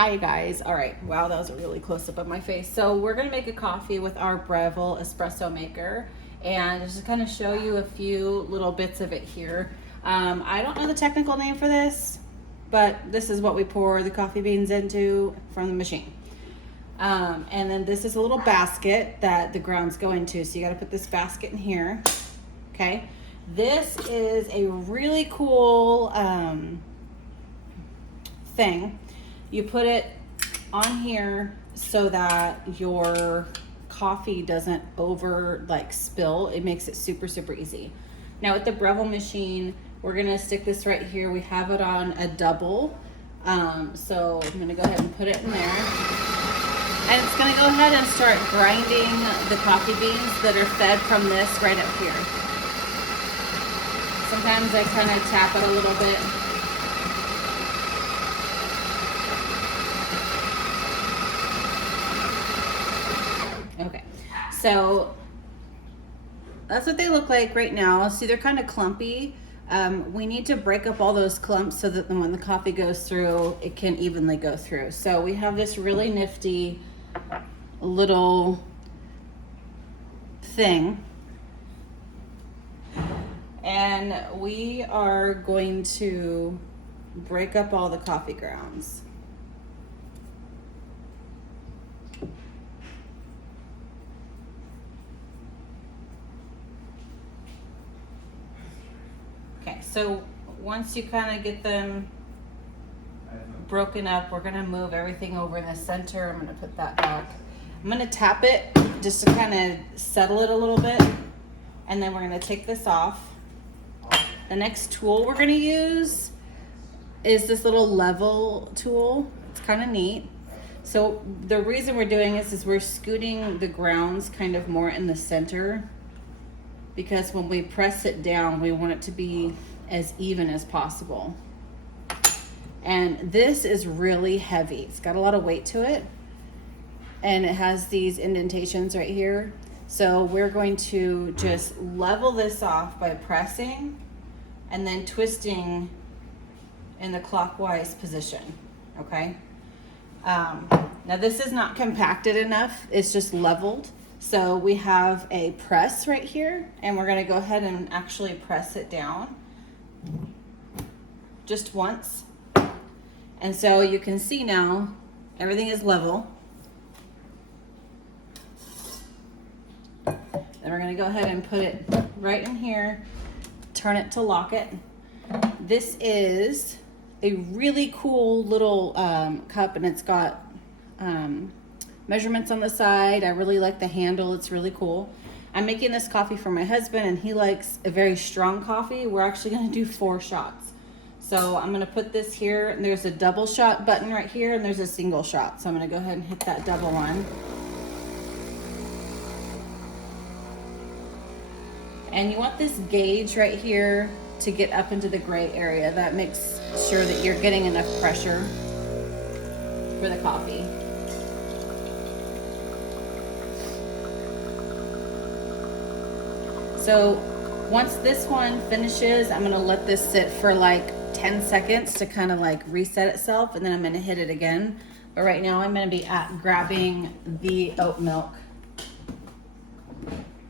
Hi guys. All right. Wow, that was a really close up of my face. So we're gonna make a coffee with our Breville Espresso maker, and just to kind of show you a few little bits of it here. I don't know the technical name for this, but this is what we pour the coffee beans into from the machine. And then this is a little basket that the grounds go into. So you got to put this basket in here. Okay. This is a really cool thing. You put it on here so that your coffee doesn't spill. It makes it super, super easy. Now with the Breville machine, we're gonna stick this right here. We have it on a double. So I'm gonna go ahead and put it in there. And it's gonna go ahead and start grinding the coffee beans that are fed from this right up here. Sometimes I kind of tap it a little bit. Okay, so that's what they look like right now. See, they're kind of clumpy. We need to break up all those clumps so that when the coffee goes through, it can evenly go through. So we have this really nifty little thing. And we are going to break up all the coffee grounds. Okay, so once you kind of get them broken up, we're gonna move everything over in the center. I'm gonna put that back. I'm gonna tap it just to kind of settle it a little bit. And then we're gonna take this off. The next tool we're gonna use is this little level tool. It's kind of neat. So the reason we're doing this is we're scooting the grounds kind of more in the center, because when we press it down, we want it to be as even as possible. And this is really heavy. It's got a lot of weight to it. And it has these indentations right here. So we're going to just level this off by pressing and then twisting in the clockwise position, okay? Now this is not compacted enough, it's just leveled. So we have a press right here, and we're gonna go ahead and actually press it down just once. And so you can see now, everything is level. Then we're gonna go ahead and put it right in here, turn it to lock it. This is a really cool little cup, and it's got measurements on the side. I really like the handle, it's really cool. I'm making this coffee for my husband, and he likes a very strong coffee. We're actually gonna do 4 shots. So I'm gonna put this here, and there's a double shot button right here, and there's a single shot. So I'm gonna go ahead and hit that double one. And you want this gauge right here to get up into the gray area. That makes sure that you're getting enough pressure for the coffee. So once this one finishes, I'm gonna let this sit for like 10 seconds to kind of like reset itself, and then I'm gonna hit it again. But right now I'm gonna be grabbing the oat milk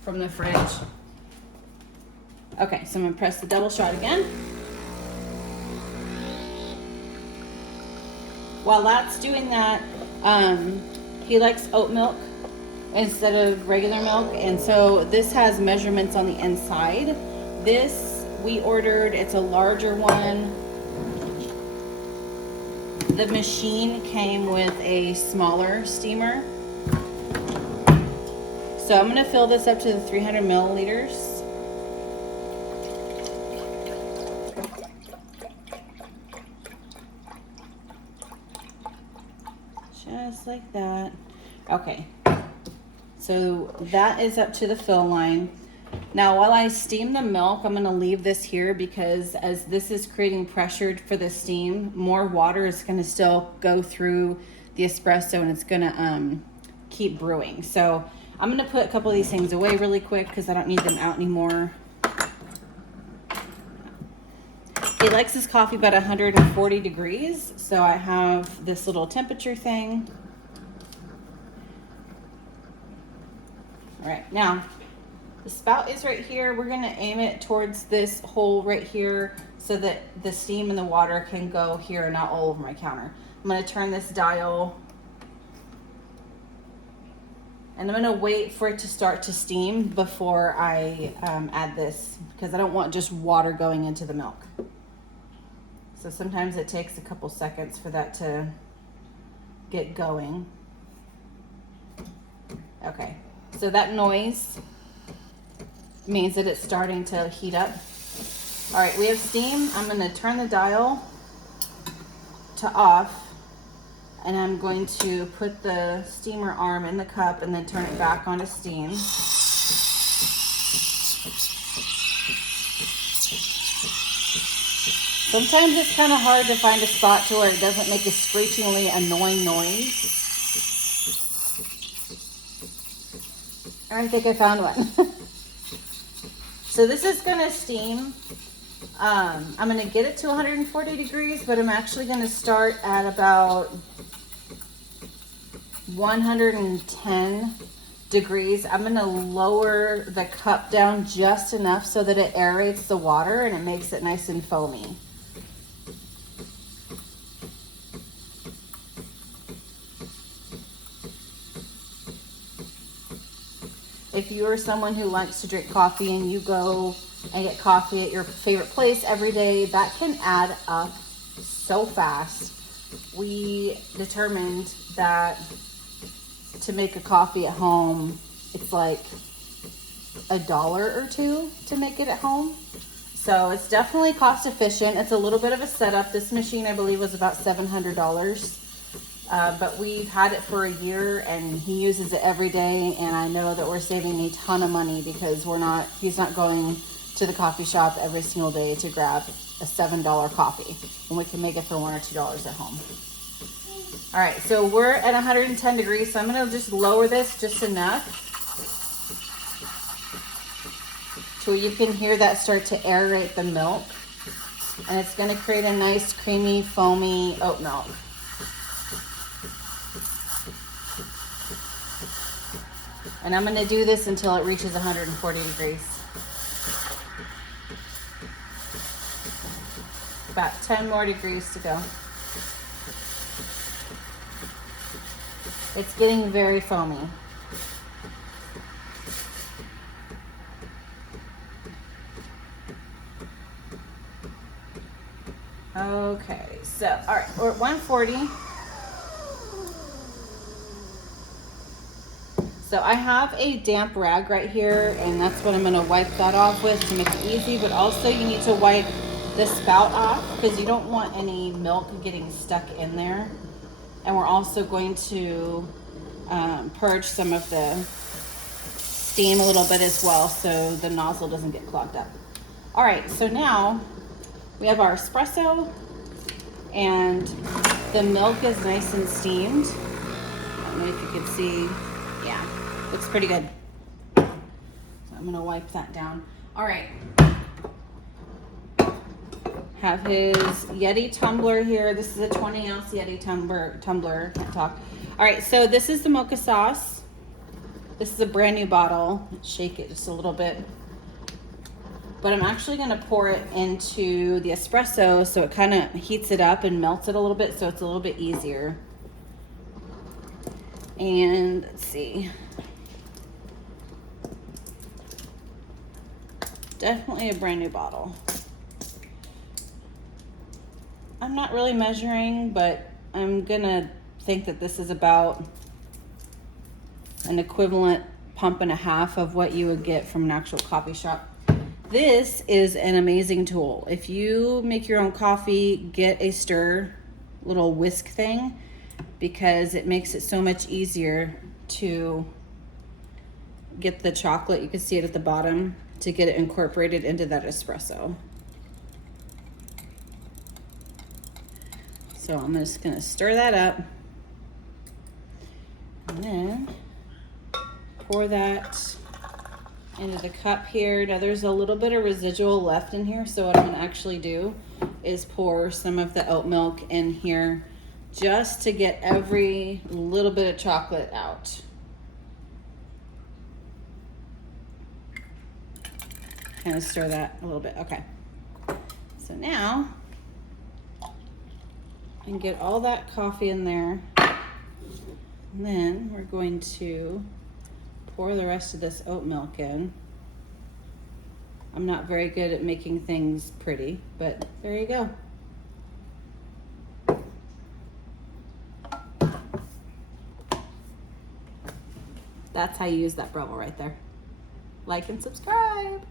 from the fridge. Okay, so I'm gonna press the double shot again. While that's doing that, he likes oat milk instead of regular milk, and so this has measurements on the inside. This we ordered, it's a larger one. The machine came with a smaller steamer. So I'm gonna fill this up to the 300 milliliters. Just like that. Okay, so that is up to the fill line. Now while I steam the milk, I'm gonna leave this here, because as this is creating pressure for the steam, more water is gonna still go through the espresso, and it's gonna keep brewing. So I'm gonna put a couple of these things away really quick because I don't need them out anymore. He likes his coffee about 140 degrees. So I have this little temperature thing. All right, now the spout is right here. We're gonna aim it towards this hole right here so that the steam and the water can go here and not all over my counter. I'm gonna turn this dial and I'm gonna wait for it to start to steam before I add this, because I don't want just water going into the milk. So sometimes it takes a couple seconds for that to get going. Okay, so that noise means that it's starting to heat up. All right, we have steam. I'm gonna turn the dial to off, and I'm going to put the steamer arm in the cup and then turn it back onto steam. Sometimes it's kind of hard to find a spot to where it doesn't make a screechingly annoying noise. I think I found one. So this is gonna steam. I'm gonna get it to 140 degrees, but I'm actually gonna start at about 110 degrees. I'm gonna lower the cup down just enough so that it aerates the water and it makes it nice and foamy. If you are someone who likes to drink coffee and you go and get coffee at your favorite place every day, that can add up so fast. We determined that to make a coffee at home, it's like $1 or $2 to make it at home. So it's definitely cost efficient. It's a little bit of a setup. This machine, I believe, was about $700. But we've had it for a year and he uses it every day, and I know that we're saving a ton of money because he's not going to the coffee shop every single day to grab a $7 coffee when we can make it for $1 or $2 at home. All right, so we're at 110 degrees, so I'm gonna just lower this just enough to where you can hear that start to aerate the milk, and it's gonna create a nice creamy, foamy oat milk. And I'm gonna do this until it reaches 140 degrees. About 10 more degrees to go. It's getting very foamy. Okay, so, all right, we're at 140. So I have a damp rag right here, and that's what I'm gonna wipe that off with to make it easy, but also you need to wipe the spout off because you don't want any milk getting stuck in there. And we're also going to purge some of the steam a little bit as well so the nozzle doesn't get clogged up. All right, so now we have our espresso and the milk is nice and steamed. I don't know if you can see, yeah, looks pretty good. So I'm gonna wipe that down. All right. Have his Yeti tumbler here. This is a 20-ounce Yeti tumbler. Can't talk. All right, so this is the mocha sauce. This is a brand new bottle. Let's shake it just a little bit. But I'm actually gonna pour it into the espresso so it kind of heats it up and melts it a little bit so it's a little bit easier. And let's see. Definitely a brand new bottle. I'm not really measuring, but I'm gonna think that this is about an equivalent pump and a half of what you would get from an actual coffee shop. This is an amazing tool. If you make your own coffee, get a stir little whisk thing because it makes it so much easier to get the chocolate, you can see it at the bottom, to get it incorporated into that espresso. So I'm just gonna stir that up and then pour that into the cup here. Now there's a little bit of residual left in here, so what I'm gonna actually do is pour some of the oat milk in here just to get every little bit of chocolate out. Kind of stir that a little bit. Okay. So now I can get all that coffee in there. And then we're going to pour the rest of this oat milk in. I'm not very good at making things pretty, but there you go. That's how you use that Breville right there. Like and subscribe.